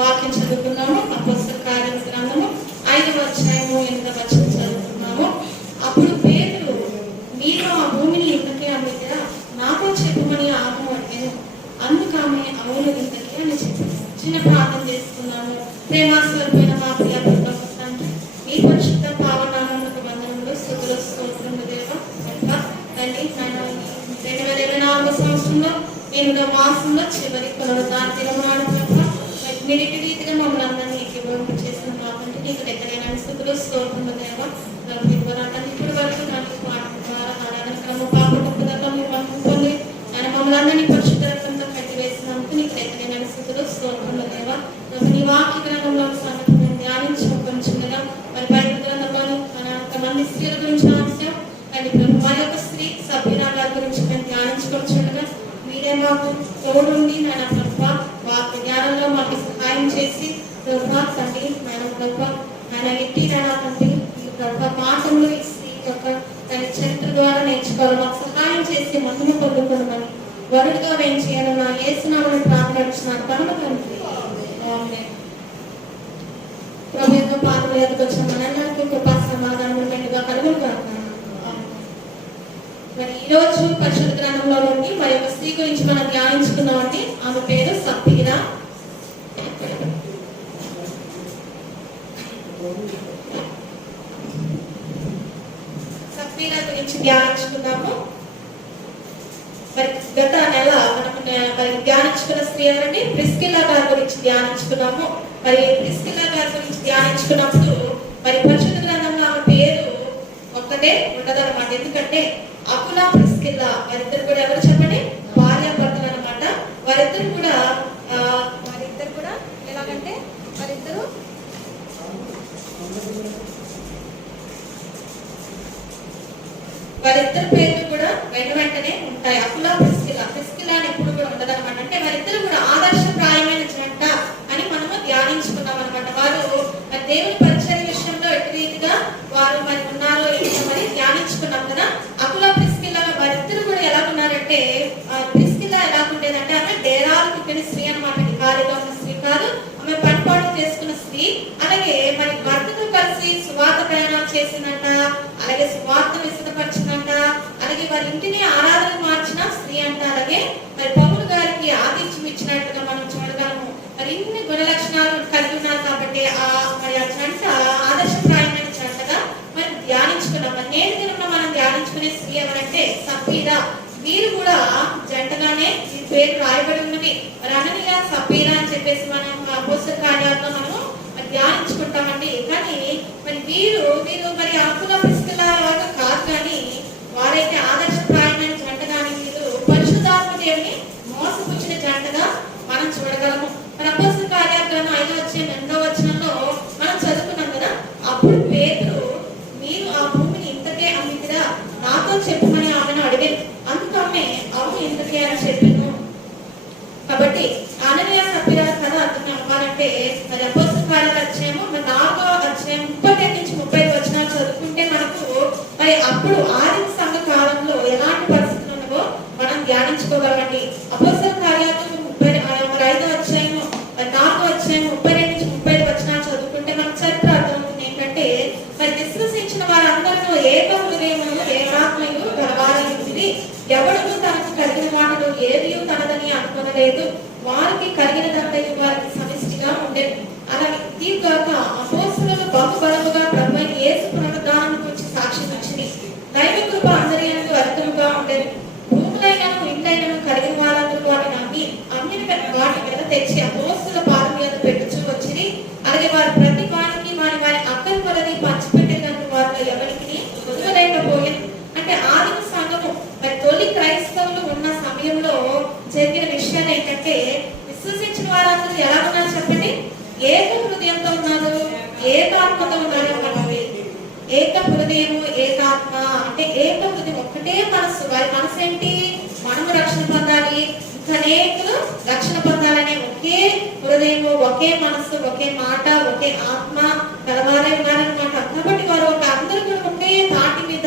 వాక్యం చదువుకున్నాము అపోస్తల కార్యం మీరు ఇటు రీతిగా మమ్మల్ని అందరినీ ఏకీభవింపు చేసిన కాబట్టి నీకు దగ్గరైన స్థుతులు స్తోత్రములు దేవ ఇప్పటి వరకు నాకు పాట ద్వారా ఆరాధన క్రమ పాప గొప్పదల్లో మీరు ఆయన మమ్మల్ని అందరినీ పరిశుద్ధ రక్తంతో కట్టివేసినందుకు నీకు దగ్గరైన స్థితిలో స్తోత్రములు దేవ నీ వాక్య గ్రంథంలో సంగతి ధ్యానించి కొంచెంగా మరి బైబిల్ గ్రంథంలోని మన మంది స్త్రీల గురించి ఆశయం కానీ ప్రభు వారి యొక్క స్త్రీ సభ్యురాల గురించి మేము ధ్యానించుకొచ్చుండగా మీరే మాకు తోడుండి నాయన ప్రభు వాక్య జ్ఞానంలో మాకు సహాయం చేసి ప్రభు తండ్రి నాయన ప్రభు ఆయన ఎట్టి నాయన తండ్రి ఈ గొప్ప పాఠంలో ఈ యొక్క తన చరిత్ర ద్వారా నేర్చుకోవాలి. మాకు సహాయం చేసి మహిమ పొందుకోవడం వరుడితో నేను చేయాలని నా ఏసునామని ప్రార్థించినాను కనుక తండ్రి. ఆమేన్. ప్రభు యొక్క పాత్ర ఎదుగు వచ్చిన మనందరికీ కృపా మరి ఈ రోజు పరిశుద్ధ గ్రంథంలో నుండి మరి ఒక స్త్రీ గురించి మనం ధ్యానించుకున్నామండి ఆమె పేరు సప్పీరా సప్పీరా గురించి ధ్యానించుకున్నాము మరి గత నెల మనకు మరి ధ్యానించుకున్న స్త్రీ ఎవరండి? ప్రిస్కిల్లా గారి గురించి ధ్యానించుకున్నాము మరి ప్రిస్కిల్లా గారి గురించి ధ్యానించుకున్నప్పుడు మరి పరిశుద్ధ గ్రంథంలో ఆమె పేరు ఒక్కటే ఉండదన్నమాట. ఎందుకంటే అకులా ప్రిస్కిల్లా వారిద్దరు కూడా ఎవరు చెప్పండి? భార్యాభర్తలు అనమాట వారిద్దరు కూడా ఆ, వారిద్దరు కూడా ఎలాగంటే వారిద్దరు వారిద్దరి పేర్లు కూడా వెంట వెంటనే ఉంటాయి. అకులా ప్రిస్కిలా ప్రిస్కిలా అని ఎప్పుడు కూడా ఉండదు అనమాట అంటే వారిద్దరు కూడా ఆదర్శప్రాయమైన జంట అని మనము ధ్యానించుకున్నాం అనమాట వారు మరి దేవుని పరిచయ విషయంలో ఎటు రీతిగా వారు మరి ఉన్నారో ఏంటో మరి ధ్యానించుకున్నాం కదా. ఎలా ఉన్నారంటే ఎలా ఉండేదంటే ఆమె డేరాలు పుట్టిన స్త్రీ అనమాట ఖాళీగా ఉన్న స్త్రీ కాదు. ఆమె పనిపాటు చేసుకున్న స్త్రీ. అలాగే మరి భర్తతో కలిసి సువార్త ప్రయాణాలు చేసిందంట. అలాగే సువార్త విశదపరిచిందంట అలాగే వారి ఇంటిని ఆరాధన మార్చిన స్త్రీ అంట. అలాగే మరి రాయబడి ఉన్నవి మరి అననీయ అని చెప్పేసి మనం అపోసల కార్యాలతో మనము ధ్యానించుకుంటామండి. కానీ మరి వీరు వీరు మరి ఆకుల మరి అప్పుడు ఆదిమ ఏక హృదయంతో ఉన్నారు ఏకాత్మతో ఉన్నారు మనవి ఏక హృదయము ఏకాత్మ అంటే ఏక హృదయం ఒక్కటే మనస్సు. వారి మనసు ఏంటి మనము రక్షణ పొందాలి. ఇంకా అనేకులు రక్షణ పొందాలనే ఒకే హృదయము ఒకే మనస్సు ఒకే మాట ఒకే ఆత్మ కలవారే ఉన్నారనమాట కాబట్టి వారు ఒక అందరూ కూడా ఒకే తాటి మీద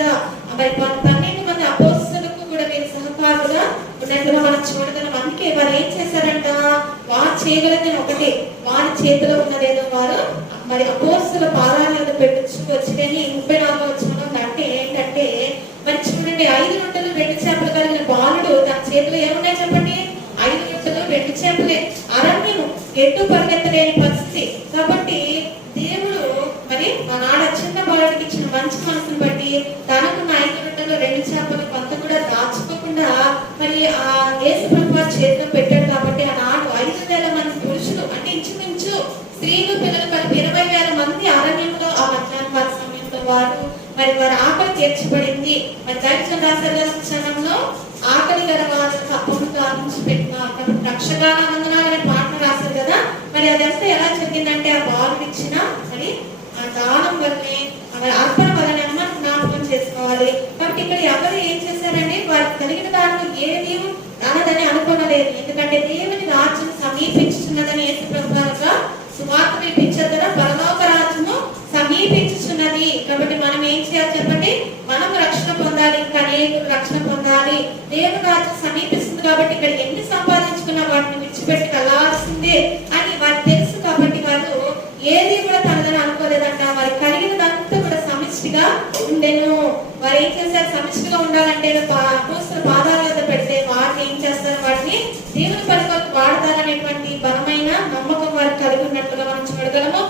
మరి పన్- మంది అపోస్తులకు కూడా మీరు సహకారులుగా ఉన్నట్టుగా మనం చూడగలం అందుకే వారు ఏం చేశారంట? వారు వారు చేయగలిగిన ఒకటి. వారి చేతిలో ఉన్నదేదో వారు మరి అపోస్తుల పాదాలను పెట్టుకొచ్చి పెట్టచ్చు వచ్చినని ముప్పై నాలుగో వచ్చిన అంటే ఏంటంటే మరి చూడండి ఐదు రొట్టెలు రెండు చేపలు కలిగిన బాలుడు తన చేతిలో ఏమున్నాయి చెప్పండి? ఐదు రొట్టెలు రెండు చేపలే. అరణ్యము ఎటు పరిగెత్తలేని పరిస్థితి. కాబట్టి దేవుడు మరి మా నాడ చిన్న బాలుడికి ఇచ్చిన మంచి మనసును బట్టి తనకున్న ఐదు రొట్టెలు రెండు చేపలు కొంత యేసు ప్రభు చేతిలో పెట్టాడు కాబట్టి ఆనాడు ఐదు వేల మంది పురుషులు అంటే ఇంచుమించు స్త్రీలు పిల్లలు కలిపి ఇరవై వేల మంది అరణ్యంలో ఆ మధ్యాహ్నం వారి సమయంలో వారు మరి వారి ఆకలి తీర్చబడింది. మరి దైవ క్షణంలో ఆకలి గల వారు తప్పకుండా అందించి పెట్టిన రక్షగాన వందనాలు అనే పాట రాశారు కదా. మరి అదంతా ఎలా జరిగిందంటే ఆ బాలు ఇచ్చిన మరి ఆ దానం వల్లనే అర్పణ వల్లనే మనం జ్ఞాపకం చేసుకోవాలి. కాబట్టి ఇక్కడ ఎవరు ఏం చేశారంటే వారికి కలిగిన దాంట్లో ఏది రానదని అనుకోనలేదు. ఎందుకంటే దేవుని రాజ్యం సమీపించుతున్నదని యేసు ప్రభుగా కనుక సువార్త వినిపించారు పరలోక రాజ్యము సమీపించుచున్నది. కాబట్టి మనం ఏం చేయాలి చెప్పండి? మనం రక్షణ పొందాలి ఇంకా అనేకులు రక్షణ పొందాలి. దేవుని రాజ్యం సమీపిస్తుంది కాబట్టి ఇక్కడ ఎన్ని సంపాదించుకున్న వాటిని విడిచిపెట్టి కలాల్సిందే అని వారికి తెలుసు కాబట్టి వారు ఏది కూడా తనదని అనుకోలేదంట. వారి కలిగినదంతా కూడా సమిష్టిగా ఉండెను. వారు ఏం చేశారు? సమిష్టిగా ఉండాలంటే అపోస్తుల పాదాల ఉన్నట్లుగా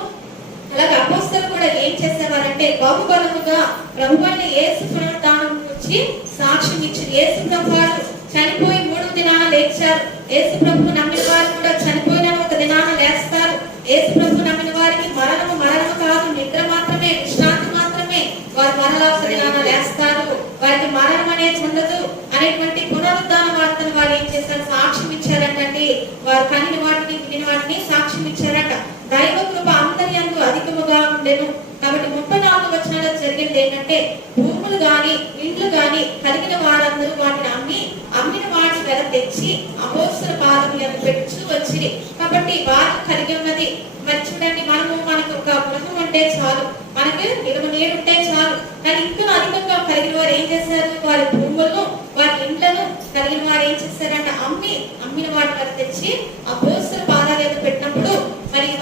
అలాగే అపోస్తలు కూడా ఏం చేసేవారంటే బహుబలముగా ప్రభువాన్ని యేసు పునరుద్ధానం నుంచి సాక్ష్యం ఇచ్చి యేసు ప్రభు వారు చనిపోయి మూడు దినాన లేచారు. ఏసు ప్రభు నమ్మిన వారు కూడా చనిపోయిన ఒక దినాన లేస్తారు. ఏసు ప్రభు నమ్మిన వారికి మరణము మరణము కాదు నిద్ర మాత్రమే విశ్రాంతి మాత్రమే. వారు మరలా ఒక దినాన లేస్తారు. వారికి మరణం అనేది ఉండదు అనేటువంటి పునరుద్ధాన వార్తను వారు ఏం చేశారు? సాక్ష్యం ఇచ్చారంటే వారు కనిన వాటిని విని వాటిని సాక్ష్యం ఇచ్చారట. దైవ కృప అందరి అందు అధికముగా ఉండెను. కాబట్టి ముప్పై నాలుగు వచనాల్లో జరిగింది ఏంటంటే భూములు గాని ఇండ్లు గాని కలిగిన వారందరూ వాటిని అమ్మి అమ్మిన వాటి వెల తెచ్చి అపోస్తుల పాదం పెంచు వచ్చి కాబట్టి వారు కలిగి ఉన్నది మరి చూడండి మనము మనకు ఒక గృహం ఉంటే చాలు. మనకు ఇరవై నీరు ఉంటే చాలు. కానీ ఇంకా అధికంగా కలిగిన వారు ఏం చేశారు? వారి భూములను వారి ఇండ్లను కలిగిన వారు ఏం చేశారంటే అమ్మి అమ్మిన వాటి వెల తెచ్చి అపోస్తుల పాద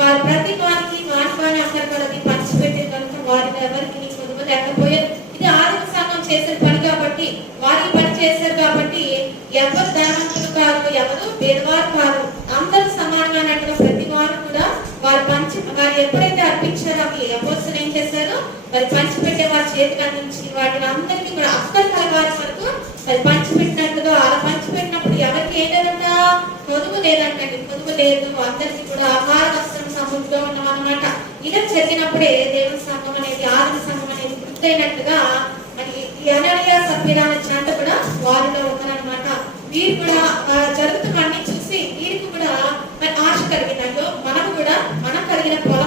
వారు ప్రతి వారికి వారి వారి అందరికీ పంచిపెట్టే కనుక వారి ఎవరికి కొద్దిగా లేకపోయారు ఇది ఆరోగ్య సంఘం చేసిన పని కాబట్టి వారి పని చేశారు కాబట్టి ఎవరు ధనవంతులు కాదు ఎవరు పేదవారు కాదు అందరూ సమానమైనటువంటి వారు పంచి వారు ఎప్పుడైతే అర్పించారో అవి అపోస్తులు ఏం చేశారు? మరి పంచిపెట్టే వారి చేతుల నుంచి వాటిని అందరికీ కూడా అక్కడి కలగారి వరకు మరి పంచిపెట్టినట్టుగా అలా పంచిపెట్టినప్పుడు ఎవరికి ఏం పొదుపు పొదుగు లేదంటండి. లేదు. అందరికీ కూడా ఆహార వస్త్రం సమృద్ధిగా ఉన్నాం అనమాట ఇలా జరిగినప్పుడే దేవుని సంఘం అనేది ఆదర సంఘం అనేది గుర్తైనట్టుగా మరి ఈ అననీయ సభ్యుల జంట కూడా వారిలో ఉన్నారనమాట వీరు కూడా జరుగుతున్న అన్ని చూసి వీరికి కూడా మరి ఆశ కలిగింది మనం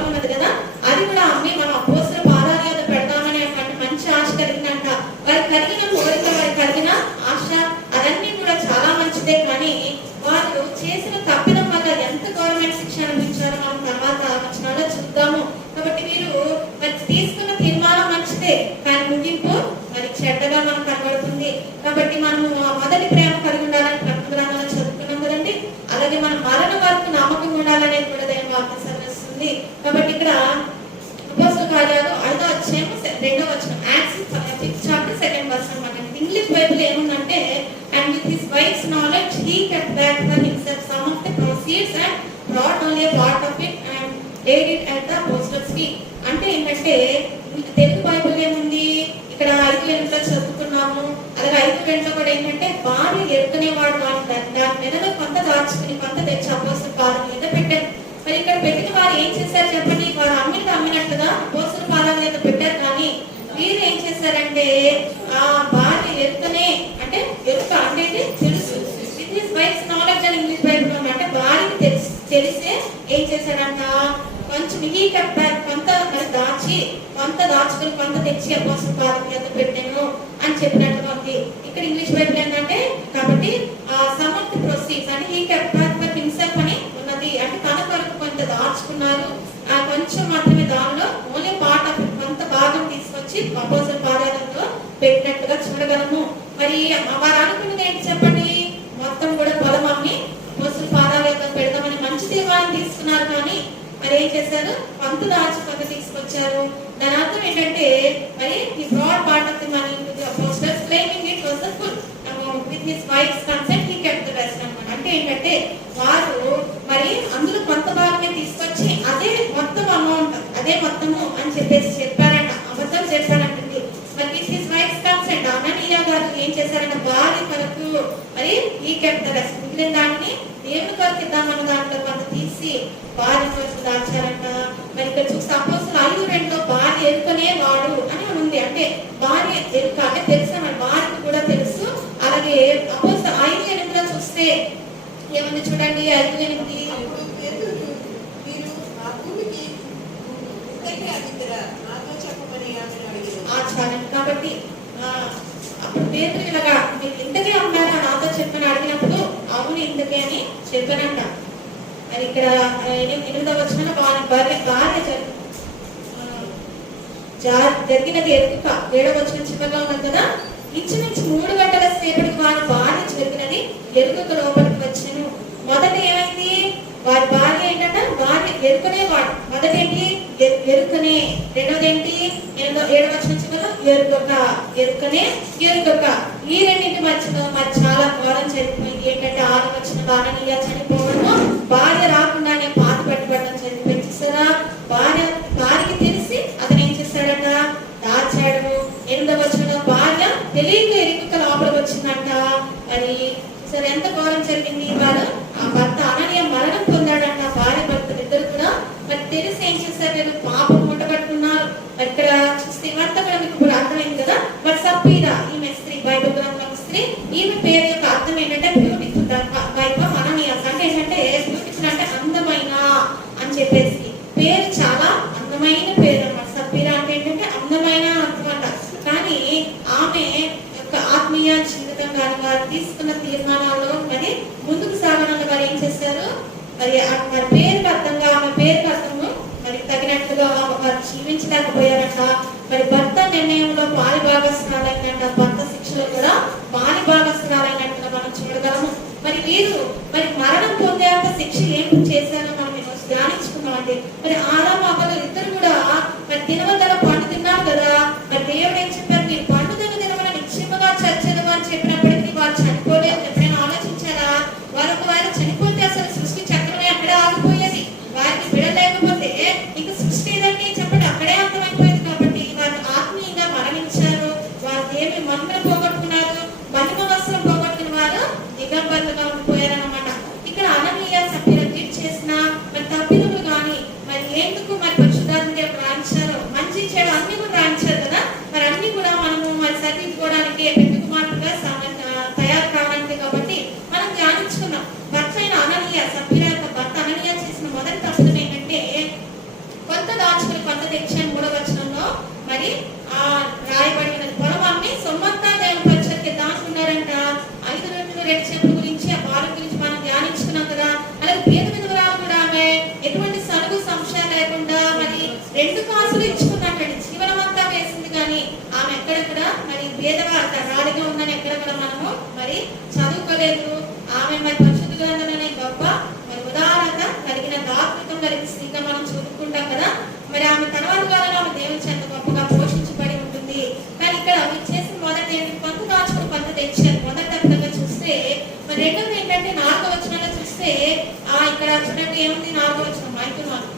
ఇట్ పోస్టర్స్ అంటే ఏంటంటే తెలుగు బైబుల్ ఏముంది? ఇక్కడ ఐదు గంటలో చదువుకున్నాము అలాగే ఐదు గంటలో కూడా ఏంటంటే వారు ఎరుకునేవాడు వాడు దాని మీద కొంత దాచుకుని కొంత తెచ్చి అపోస్తుల మీద పెట్టారు. మరి ఇక్కడ పెట్టిన వారు ఏం చేశారు చెప్పండి? వారు అమ్మిన అమ్మినట్టుగా అపోస్తుల పాదాల మీద పెట్టారు. కానీ వీరు ఏం చేశారంటే ఆ భార్య ఎరుకనే అంటే ఎరుక అంటే తెలుసు. ఇట్ ఈస్ వైఫ్ నాలెడ్జ్ అని ఇంగ్లీష్ బైబుల్ అంటే భార్యకి తెలిసి తెలిసే ఏం చేశారంట కొంచెం మిగిలి బ్యాగ్ కొంత మరి దాచి కొంత దాచుకుని కొంత తెచ్చి అపోసిన పాదం పెట్టాము పెట్టాను అని చెప్పినట్టుగా ఉంది ఇక్కడ ఇంగ్లీష్ బైబిల్ ఏంటంటే కాబట్టి ఆ సమర్త్ ప్రొసీడ్స్ అంటే ఈ బ్యాగ్ ఫర్ హిమ్సెల్ఫ్ అని ఉన్నది. అంటే తన కొరకు కొంత దాచుకున్నారు. ఆ కొంచెం మాత్రమే దానిలో ఓన్లీ పాట కొంత భాగం తీసుకొచ్చి అపోసిన పాదాలతో పెట్టినట్టుగా చూడగలము. మరి వారు అనుకున్నది ఏంటి చెప్పండి? మరి ఏం చేశారు? పంతు దాచి తీసుకొచ్చారు. దాని అర్థం ఏంటంటే మరి ఈ broad part of the money apostles claiming it was the full with his wife's consent he kept the best అనమాట అంటే ఏంటంటే వారు మరి అందులో కొంత భాగమే తీసుకొచ్చి అదే మొత్తం అమౌంట్ అదే మొత్తము అని చెప్పేసి చెప్పారంట అబద్ధం చెప్పారంట మరి with his wife's consent Ananias గారు ఏం చేశారంటే భార్య కొరకు మరి ఈ కెప్ట్ మిగిలిన దాన్ని దేవుని కొరకు ఇద్దామన్న దాంట్లో కొంత తీసి భార్య కొరకు దాచారంట. మరి ఇక్కడ చూస్తే అపోస్తులు ఐదు రెండులో భార్య ఎరుకనే వాడు అని ఉంది. అంటే భార్య ఎరుక అంటే తెలుసా మరి భార్యకు కూడా తెలుసు. అలాగే అపోజ్ ఐదు ఎనిమిదిలో చూస్తే ఏముంది చూడండి ఐదు ఎనిమిది ఆ ఆచారం కాబట్టి అప్పుడు పేరు ఇలాగా మీరు ఇంతకే ఉన్నారా? నాతో చెప్పని అడిగినప్పుడు అవును ఇంతకే అని చెప్పానంట మరి ఇక్కడ ఆ, ఎనిమిదవ వచ్చిన వారి భార్య భార్య జా- జరిగినది ఎరుక ఏడవ వచ్చిన చివరిలో ఉన్నది కదా? ఇంచుమించు మూడు గంటల సేపటికి వారి భార్య జరిగినది ఎరుక లోపలికి వచ్చాను. మొదట ఏమైంది? వారి భార్య ఏంటంటే భార్య ఎరుకునే వాడు మొదటి ఏంటి ఎరుకనే. రెండోది ఏంటి ఎనిమిదో ఏడవ వచ్చిన చివరిలో ఎరుకొక ఎరుకనే ఎరుకొక ఈ రెండింటి మధ్యలో మరి చాలా ఘోరం జరిగిపోయింది. ఏంటంటే ఆరు వచ్చిన బాణనీయ చనిపోవడము భార్య రాకుండానే పాత పెట్టబడడం జరిగిపోయింది. చూసారా? భార్య భార్యకి తెలిసి అతను ఏం చేశాడట? దాచాడు. ఎనిమిదవ వచ్చిన భార్య తెలియక ఎరుక లోపలికి వచ్చిందంట. మరి సరే ఎంత ఘోరం జరిగింది వారు ఆ భర్త అననీయ మరణం మరి పేదవారు రాడిగా ఉందని ఎక్కడ కూడా మనము మరి చదువుకోలేదు. ఆమె మరి పరిశుద్ధ గ్రంథంలోనే గొప్ప మరి ఉదాహరణ కలిగిన దాతృత్వం కలిగిన స్త్రీగా మనం చదువుకుంటాం కదా. మరి ఆమె తర్వాత కాలంలో ఆమె దేవుని చెంత గొప్పగా పోషించబడి ఉంటుంది. కానీ ఇక్కడ ఆమె చేసిన మొదటి ఏంటి? కొంత దాచుకుని పంత తెచ్చారు. మొదటి తప్పగా చూస్తే మరి రెండవది ఏంటంటే నాలుగో వచనంలో చూస్తే ఆ ఇక్కడ చూడండి ఏముంది నాలుగో వచనం? మైకులు మాకు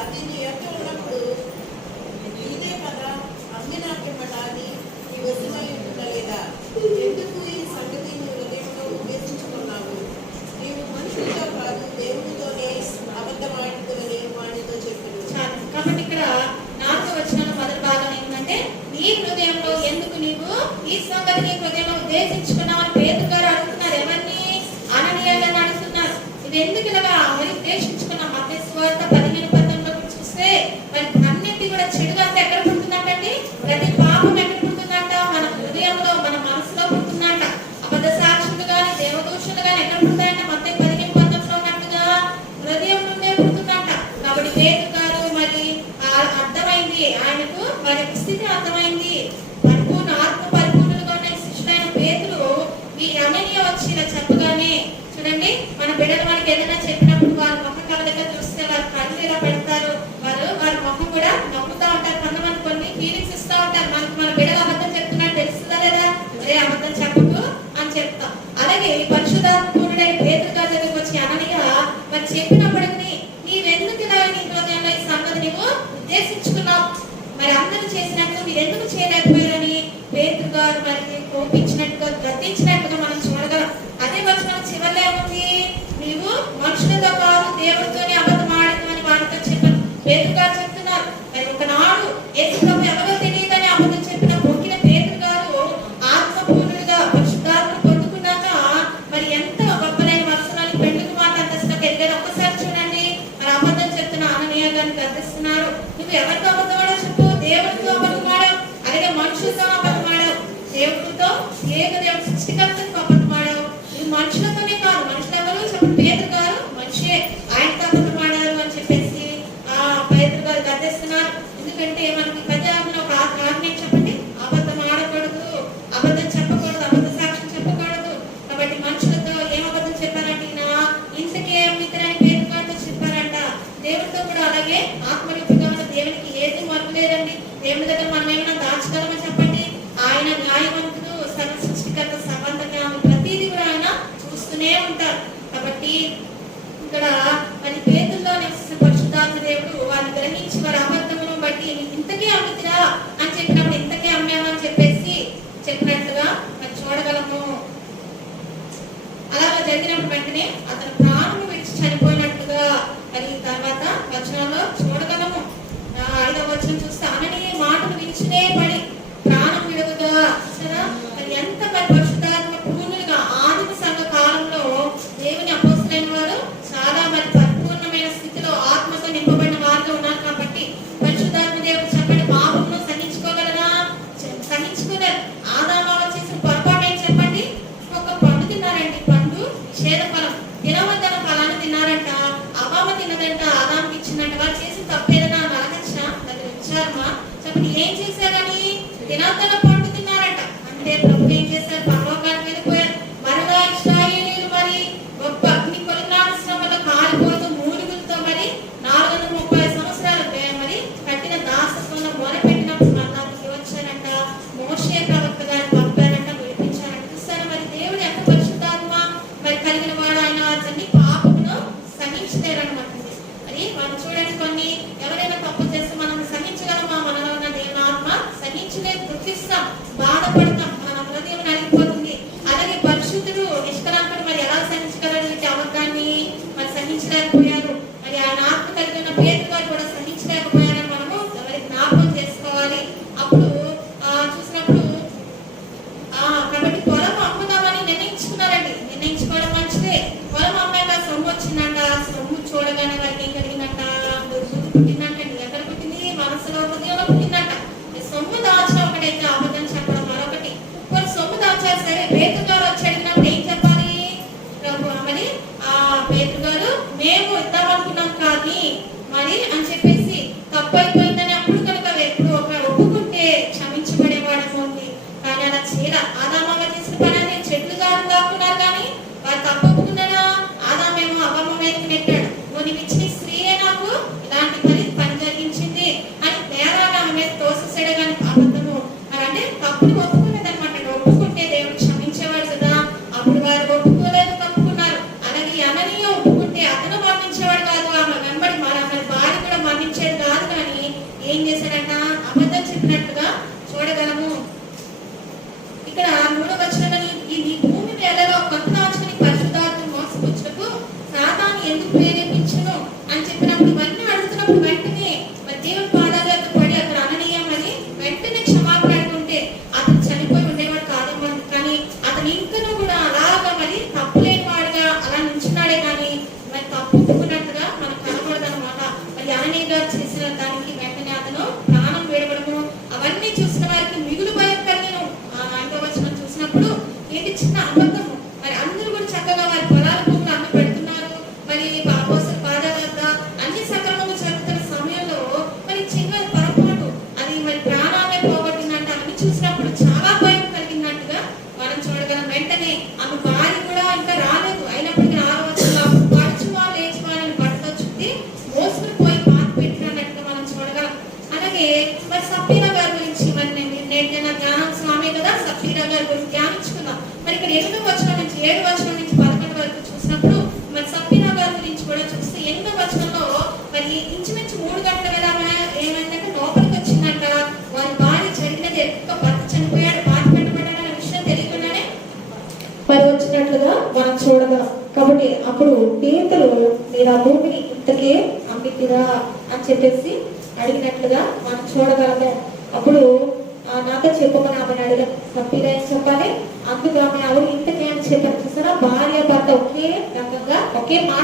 అది నీ యొక్క ఉన్నప్పుడు నీదే కదా అమ్మిన నీ వశమై ఉండలేదా ఎందుకు ఈ సంగతి నీ హృదయంలో ఉద్దేశించుకున్నావు నీవు మనుషులతో కాదు కాబట్టి ఇక్కడ నాతో వచ్చిన మొదటి భాగం ఏంటంటే నీ హృదయంలో ఎందుకు నీవు ఈ సంగతి నీ హృదయంలో ఉద్దేశించుకున్నావు అని పేరు గారు అడుగుతున్నారు. ఎవరిని అననీయంగా అడుగుతున్నారు. ఇది ఎందుకు ఇలాగా వాళ్ళకి ఏదైనా చెప్పినప్పుడు వారి మొహం దగ్గర చూస్తే వారు కళ్ళు ఇలా పెడతారు? వారు వారి మొహం కూడా నవ్వుతా ఉంటారు. కొంతమంది కొన్ని ఫీలింగ్స్ ఇస్తా ఉంటారు. మనకు మన బిడ్డలు అబద్ధం చెప్తున్నారు తెలుస్తుందా లేదా? అదే అబద్ధం చెప్పదు అని చెప్తాం. అలాగే ఈ పరిశుధాత్ముడై పేదగా దగ్గరికి వచ్చి అననగా మరి చెప్పినప్పటికీ నీవెందుకు ఇలా నీ హృదయంలో ఈ సంగతి నువ్వు ఉద్దేశించుకున్నావు? మరి అందరూ చేసినట్టు మీరు ఎందుకు చేయలేకపోయారని పేదరు గారు మరి కోపించినట్టుగా గతించినట్టుగా మనం చూడగలం. అదే వచ్చిన చివరిలో ఏముంది? నీవు మనుషులతో కాదు దేవుడితోనే అబద్ధం ఆడదు వారితో చెప్పారు వేదికగా చెప్తున్నారు. మరి ఒకనాడు ఏసుతో ఉంటారు. కాబట్టి ఇక్కడ మరి పేదల్లో నివసించిన పరిశుద్ధాత్మ దేవుడు వారిని గ్రహించి వారి అబద్ధమును బట్టి ఇంతకే అమ్ముతురా అని చెప్పినప్పుడు ఇంతకే అమ్మామని చెప్పేసి చెప్పినట్టుగా మరి చూడగలము. అలా జరిగినప్పుడు వెంటనే అతను ప్రాణము విడిచి చనిపోయినట్టుగా మరి తర్వాత వచనంలో చూడగలము. ఐదవ వచనం చూస్తే అనని మాటలు విడిచినే పడి bien.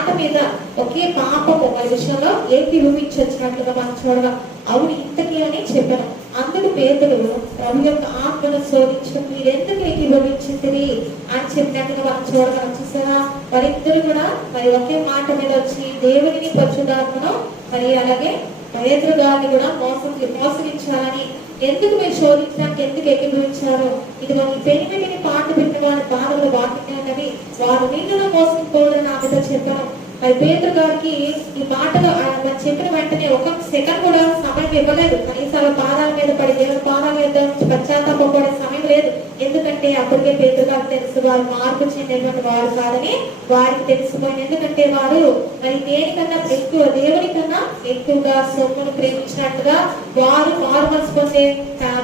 మాట మీద ఒకే పాపము వారి విషయంలో ఏకీభవించొచ్చినట్లుగా మనం చూడగా అవును ఇంతకీ అని చెప్పాను. అందుకు పేదలు ప్రభు యొక్క ఆత్మను శోధించడం మీరెందుకు ఏకీభవించింది అని చెప్పినట్టుగా మనం చూడగలం. చూసారా? వారిద్దరు కూడా మరి ఒకే మాట మీద వచ్చి దేవుడిని పచ్చుదాత్మను మరి అలాగే పేదలు గారిని కూడా మోసం మోసగించాలని ఎందుకు మీరు శోధించడానికి ఎందుకు ఏకీభవించారు ఇది మనం పెనిమిటిని పాట పెట్టిన వారి బాధలు వాటినే వారు నిన్నును మోసం పోదని ఆమెతో చెప్పాను మరి పేదరు గారికి ఈ మాటలు చెప్పిన వెంటనే ఒక సెకండ్ కూడా సమయం ఇవ్వలేదు. కనీసం పాదాల మీద పడి దేవుని పాదాల మీద పశ్చాత్తాపడే సమయం లేదు. ఎందుకంటే అప్పటికే పేదరు గారు తెలుసు వారు మార్పు చెందినటువంటి వారు కాదని వారికి తెలిసిపోయింది. ఎందుకంటే వారు మరి దేనికన్నా ఎక్కువ దేవుని కన్నా ఎక్కువగా సొమ్మును ప్రేమించినట్టుగా వారు మారు మనసు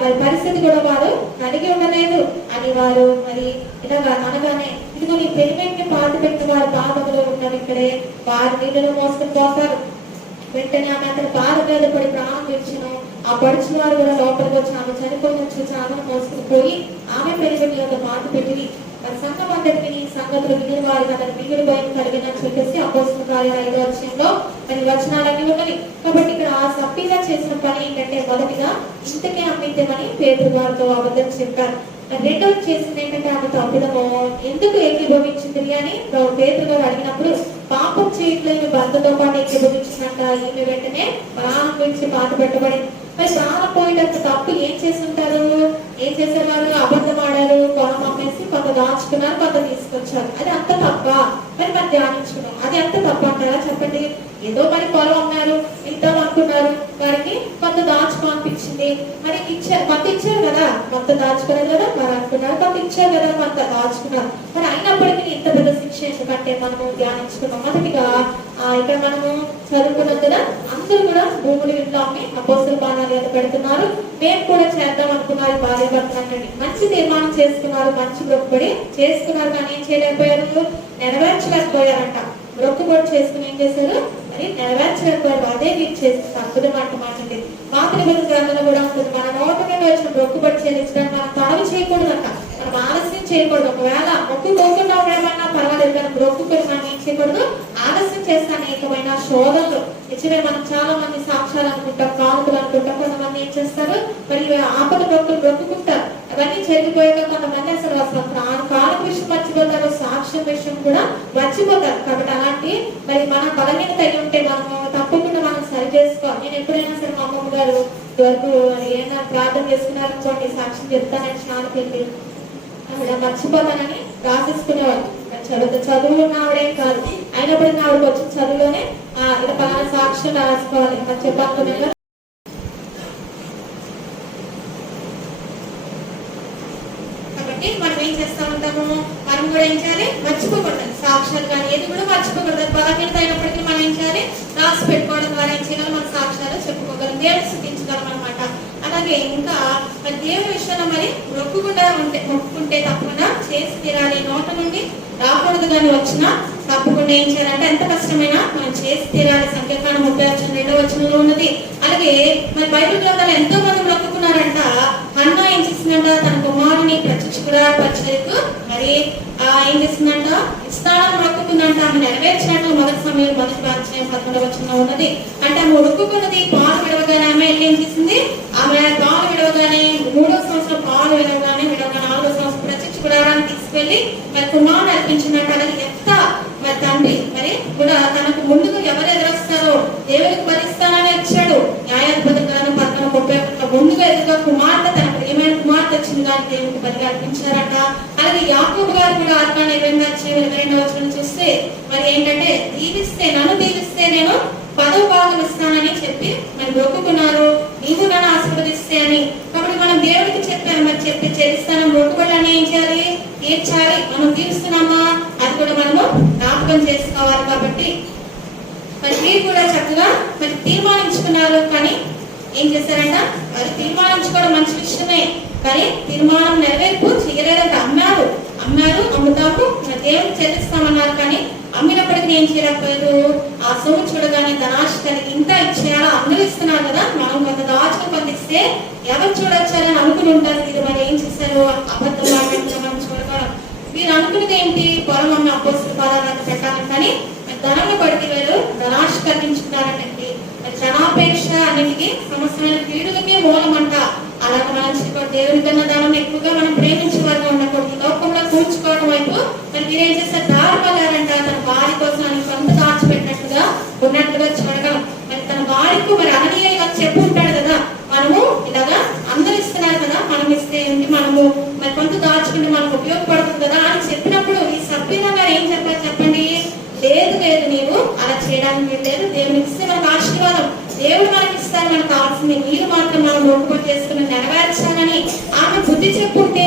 వారి పరిస్థితి కూడా వారు కలిగి ఉండలేదు. అని వారు మరి ఇలాగా అనగానే ఇదిగో నీ పెరిమెట్ని పాట పెట్టిన వారి పాదములో ఉన్నారు ఇక్కడే. వారి నీళ్ళను మోసుకుని పోతారు. వెంటనే ఆమె అతని పాద మీద పడి ప్రాణం విడిచను ఆ పడిచిన వారు కూడా లోపలికి వచ్చి ఆమె చనిపోయిన చూసి ఆమెను మోసుకుని పోయి ఆమె పెరిగటి యొక్క బాధ పెట్టి మరి సంఘం అందరికి సంగతులు విని వారికి అతని మిగిలి భయం కలిగిన చెప్పేసి అపోసిన కార్యాల ఐదో వచ్చంలో మరి వచనాలన్నీ ఉన్నవి. కాబట్టి ఇక్కడ ఆ సభ్యుగా చేసిన పని ఏంటంటే మొదటిగా ఇంతకే అమ్మిద్దామని పేదరు వారితో అబద్ధం చెప్పారు. రెండవది చేసింది ఏంటంటే ఆమె తప్పిదము ఎందుకు ఏకీభవించింది అని పేదరు గారు అడిగినప్పుడు పాపం చేయట్లేదు భర్తతో పాటు ఏకీభవించినట్ట ఈమె వెంటనే ప్రాణం గురించి పాత పెట్టబడింది మరి ప్రాణం పోయేటప్పుడు తప్పు ఏం చేస్తుంటారు? ఏం చేసేవారు అబద్ధం ఆడారు పొలం అమ్మేసి కొంత దాచుకున్నారు కొంత తీసుకొచ్చారు. అది అంత తప్ప? మరి మనం ధ్యానించుకున్నాం అది అంత తప్ప అంటారా? చెప్పండి. ఏదో మరి పొలం అమ్మారు ఇద్దాం అనుకున్నారు. వారికి కొంత దాచుకో అనిపించింది. మరి ఇచ్చారు కొంత ఇచ్చారు కదా? కొంత దాచుకున్నారు కదా? మరి అనుకున్నారు కొంత ఇచ్చారు కదా? కొంత దాచుకున్నారు. మరి అయినప్పటికీ ఇంత పెద్ద శిక్ష ఎందుకంటే మనము ధ్యానించుకున్నాం మొదటిగా ఇక్కడ మనము చదువుకున్నందున అందరూ కూడా భూములు ఇంట్లో అమ్మి అపోస్తుల బాణాలు ఎంత పెడుతున్నారు. మేము కూడా చేద్దాం అనుకున్నారు భార్య అంటే మంచి తీర్మానం చేసుకున్నారు మంచి మొక్కుబడి చేసుకున్నారు కానీ ఏం చేయలేకపోయారు? నెరవేర్చలేకపోయారంట. మొక్కుబడి చేసుకుని ఏం చేశారు? మరి నెరవేర్చలేకపోయారు. అదే మీరు చేసిన తప్పుద మాట మాట్లాడి పాత నిబంధన గ్రంథంలో కూడా ఉంటుంది. మన నోట మీద వచ్చిన మొక్కుబడి చెల్లించడానికి మనం తడవ చేయకూడదంట. మనం ఆలస్యం చేయకూడదు. ఒకవేళ మొక్కుకోకుండా ఉండేమన్నా పర్వాలేదు కానీ మొక్కుకొని మనం ఏం చేయకూడదు. ఆలస్యం చేస్తే అనేకమైన శోధనలు. నిజమే మనం చాలా మంది సాక్ష్యాలు అనుకుంటాం కానుకలు అనుకుంటాం కొంతమంది ఏం చేస్తారు? మరి ఆపద మొక్కులు మొక్కుకుంటారు అవన్నీ చెల్లిపోయాక కొంతమంది అసలు అసలు ప్రాణ కాలం విషయం మర్చిపోతారు సాక్ష్యం విషయం కూడా మర్చిపోతారు. కాబట్టి అలాంటి మరి మన బలహీనత అయి ఉంటే మనము తప్పకుండా మనం సరి చేసుకోవాలి. నేను ఎప్పుడైనా సరే మా అమ్మమ్మ గారు వరకు ఏమైనా ప్రార్థన చేసుకున్నారు అనుకోండి సాక్ష్యం చెప్తానని స్నానం పెట్టి మర్చిపోతానని రాసేసుకునేవాడు చదువు చదువులు ఉన్న కాదు. అయినప్పటికీ ఆవిడకి వచ్చిన చదువులోనే ఇలా పలానా సాక్ష్యం రాసుకోవాలి. మరి కాబట్టి మనం ఏం చేస్తా ఉంటాము? మనం కూడా ఏం చేయాలి? మర్చిపోకూడదు. సాక్ష్యాలు కానీ ఏది కూడా మర్చిపోకూడదు. బలహీనత అయినప్పటికీ మనం ఏం చేయాలి? రాసి పెట్టుకోవడం ద్వారా ఏం చేయాలి మన సాక్ష్యాలు చెప్పుకోగలం. దేవుడు స్థుతించగలం అనమాట అలాగే ఇంకా దేవుని విషయంలో మరి మొక్కుకుండా ఉంటే మొక్కుకుంటే తప్పకుండా చేసి తీరాలి. నోట నుండి రాకూడదు కానీ వచ్చినా తప్పకుండా ఏం చేయాలంటే ఎంత కష్టమైనా మనం చేసి తీరాలి. సంఖ్యాకాలం ముప్పై వచ్చిన రెండో వచనంలో ఉన్నది. అలాగే మరి బైబిల్ గ్రంథాలు ఎంతో మంది మొక్కుకున్నారంట హన్నా ఏం చేసిందంట తన కుమారుని వచ్చినట్టు మరి ఏం చేసిందంట ఇస్తానని మొక్కుకుందంట ఆమె నెరవేర్చినట్టు మొదటి సమయం మొదటి పరిచయం పదకొండవ వచ్చిన ఉన్నది. అంటే ఆమె ఉడుకున్నది పాలు విడవగానే ఆమె ఏం చేసింది? ఆమె పాలు విడవగానే మూడో సంవత్సరం పాలు విడవగానే విడవగానే నాలుగో సంవత్సరం ప్రత్యక్ష గుడారాన్ని తీసుకెళ్ళి మరి కుమారుని అర్పించినట్టు అలాగే ఎంత మరి తండ్రి మరి కూడా తనకు ముందుకు ఎవరు ఎదురొస్తారో దేవుడికి భరిస్తానని ఇచ్చాడు. న్యాయాధిపతి గ్రంథం పద్నాలుగు ముప్పై ముందుగా ఎదురుగా కుమార్తె తన ప్రియమైన దేవునికి బలి అర్పించారట. అలాగే యాకోబు గారు కూడా ఆత్మ నిబంధన ఇరవై రెండవ చూస్తే మరి ఏంటంటే దీవిస్తే నన్ను దీవిస్తే నేను పదవ భాగం ఇస్తానని చెప్పి మరి మొక్కుకున్నారు. నీవు నన్ను ఆశీర్వదిస్తే అని. కాబట్టి మనం దేవుడికి చెప్పాను మరి చెప్పి చెల్లిస్తాను మొక్కుబడులని ఏం చేయాలి? తీర్చాలి మనం తీరుస్తున్నామా అది కూడా మనము జ్ఞాపకం చేసుకోవాలి కాబట్టి. మరి మీరు కూడా చక్కగా మరి తీర్మానించుకున్నారు. కానీ ఏం చేశారంట? మరి తీర్మానించుకోవడం మంచి విషయమే. కానీ తీర్మానం నెరవేర్పు చేయలేదంట. అమ్మారు అమ్మారు అమ్ముతాము నాకేం చెల్లిస్తామన్నారు కానీ అమ్మినప్పటికీ ఏం చేయలేకపోయారు ఆ సొమ్ము చూడగానే ధనాశ కలిగి ఇంత ఇచ్చేయాలా? అందరూ ఇస్తున్నారు కదా. మనం కొంత దాచుకుని కొంత ఇస్తే ఎవరు చూడొచ్చారని అనుకుని ఉంటారు మీరు మరి ఏం చేశారు? అబద్ధం మాట్లాడుతున్నా మనం చూడగలం మీరు అనుకున్నది ఏంటి? పొలం అమ్మ అపోస్తుల పాదాలను పెట్టాలని కానీ ధనంలో పడితే వేరు ధనాశ కలిగించుకున్నారంటే మరి ధనాపేక్ష అన్నిటికీ క్రీడలకే మూలమంట. అలాగ మనం దేవుని కన్నా దానం ఎక్కువగా మనం ప్రేమించే వారిగా ఉండకూడదు లోకంలో కూర్చుకోవడం వైపు మరి మీరేం చేస్తారు దారిపోలేరంట తన భార్య కోసం అని సొంత దాచిపెట్టినట్టుగా ఉన్నట్టుగా చూడగలం. మరి తన భార్యకు మరి అననీయంగా ఇలా చెప్పు ఉంటాడు కదా? మనము ఇలాగా అందరు ఇస్తున్నారు కదా? మనం ఇస్తే ఏంటి మనము మరి కొంత దాచుకుంటే మనకు ఉపయోగపడుతుంది కదా? అని చెప్పినప్పుడు ఈ సభ్యుల గారు ఏం చెప్పారు చెప్పండి? లేదు లేదు నీవు అలా చేయడానికి లేదు దేవునికి ఇస్తే మనకు ఆశీర్వాదం. దేవుడు మనకి ఇస్తారు. మనకు కావాల్సింది మీరు మాత్రం మనం మొక్కుబడి చేసుకుని నెరవేర్చాలని ఆమె బుద్ధి చెప్పుంటే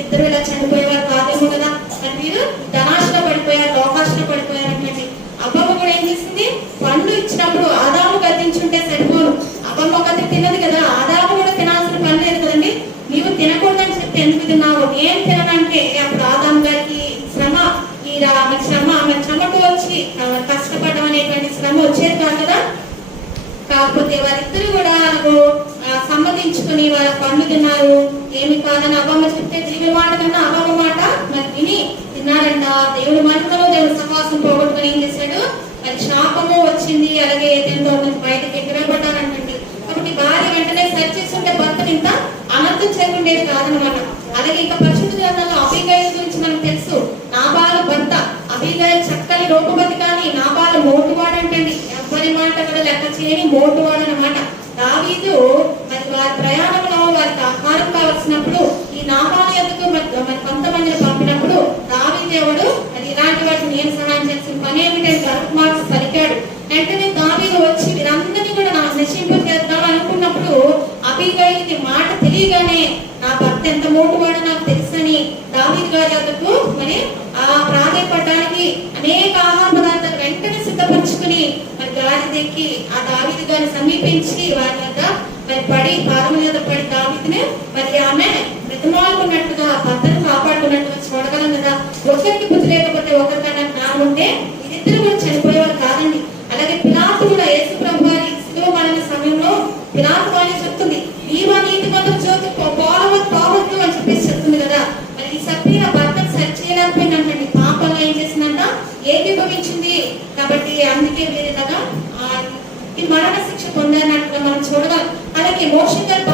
ఇద్దరు ఇలా చనిపోయేవారు కాదేమో కదా మరి మీరు ధనాశలో పడిపోయారు లోకాశలో పడిపోయారు అంటే అబ్బమ్మ కూడా ఏం చేసింది పండు ఇచ్చినప్పుడు ఆదాము గద్దించుంటే సరిపోను అబ్బమ్మ ఒకటి తినదు కదా ఆదాము కూడా తినాల్సిన పని లేదు కదండి నీవు తినకూడదని చెప్తే ఎందుకు తిన్నావు నేను తిననంటే అప్పుడు ఆదాము గారికి శ్రమ ఈ రా- ఆమె శ్రమ ఆమె శ్రమకు వచ్చి ఆ, కష్టపడడం అనేటువంటి శ్రమ వచ్చేది కాదు కదా కాకపోతే వారిద్దరు కూడా ఆ, సమ్మతించుకుని వారి పండు తిన్నారు ఏమి కాదని అవ్వమ్మ చెప్తే తిరిగి మాట కన్నా అవ్వమ్మ మాట మరి విని తిన్నారంట దేవుడు మహిమలో దేవుడు సహవాసం పోగొట్టుకుని ఏం చేశాడు మరి శాపము వచ్చింది అలాగే ఏదైనా నుంచి బయటకి ఎగిరబడ్డారంటండి కాబట్టి భార్య వెంటనే సెర్చ్ చేస్తుంటే భర్తను ఇంత అనర్థం చేయకుండేది కాదనమాట అలాగే ఇంకా పరిశుద్ధ గ్రంథంలో అభిగాయల గురించి మనకు తెలుసు. నాబాల భర్త. అభిగాయ చక్కని రూపవతి కానీ నాబాల మోటువాడంటండి ఎవరి మాట కూడా లెక్క చేయని మోటువాడు అనమాట దావీదు మరి వారి ప్రయాణంలో వారికి ఆహారం కావలసినప్పుడు ఈ నాబాల ఎందుకు మరి కొంతమందిని పంపినప్పుడు దావీదేవుడు మరి ఇలాంటి వాటిని నేను సహాయం చేసిన పని ఏమిటంటే గర్భ మార్క్స్ పలికాడు. వెంటనే దావీదు వచ్చి వీరందరినీ కూడా నా నశింప చేద్దాం అనుకున్నప్పుడు అభిగైకి మాట తెలియగానే నా భర్త ఎంత మోటువాడో నాకు తెలుసని దావీద్ గారి వద్దకు మరి ఆ ప్రాధాయపడడానికి అనేక ఆహార పదార్థాలు వెంటనే సిద్ధపరచుకుని మరి దారి దెక్కి ఆ దావీద్ గారిని సమీపించి వారి యొక్క మరి పడి పాదముల మీద పడి దావీదుని మరి ఆమె బ్రతిమాలుకున్నట్టుగా భర్తను కాపాడుకున్నట్టుగా చూడగలం కదా. ఒకరికి బుద్ధి లేకపోతే ఒకరికన్నా జ్ఞానం ఉంటే ఇద్దరు కూడా చనిపోయేవారు కాబట్టి అందుకే వీరిలాగా ఈ మరణ శిక్ష పొందారన్నట్టుగా మనం చూడగా అలాగే మోషి గారి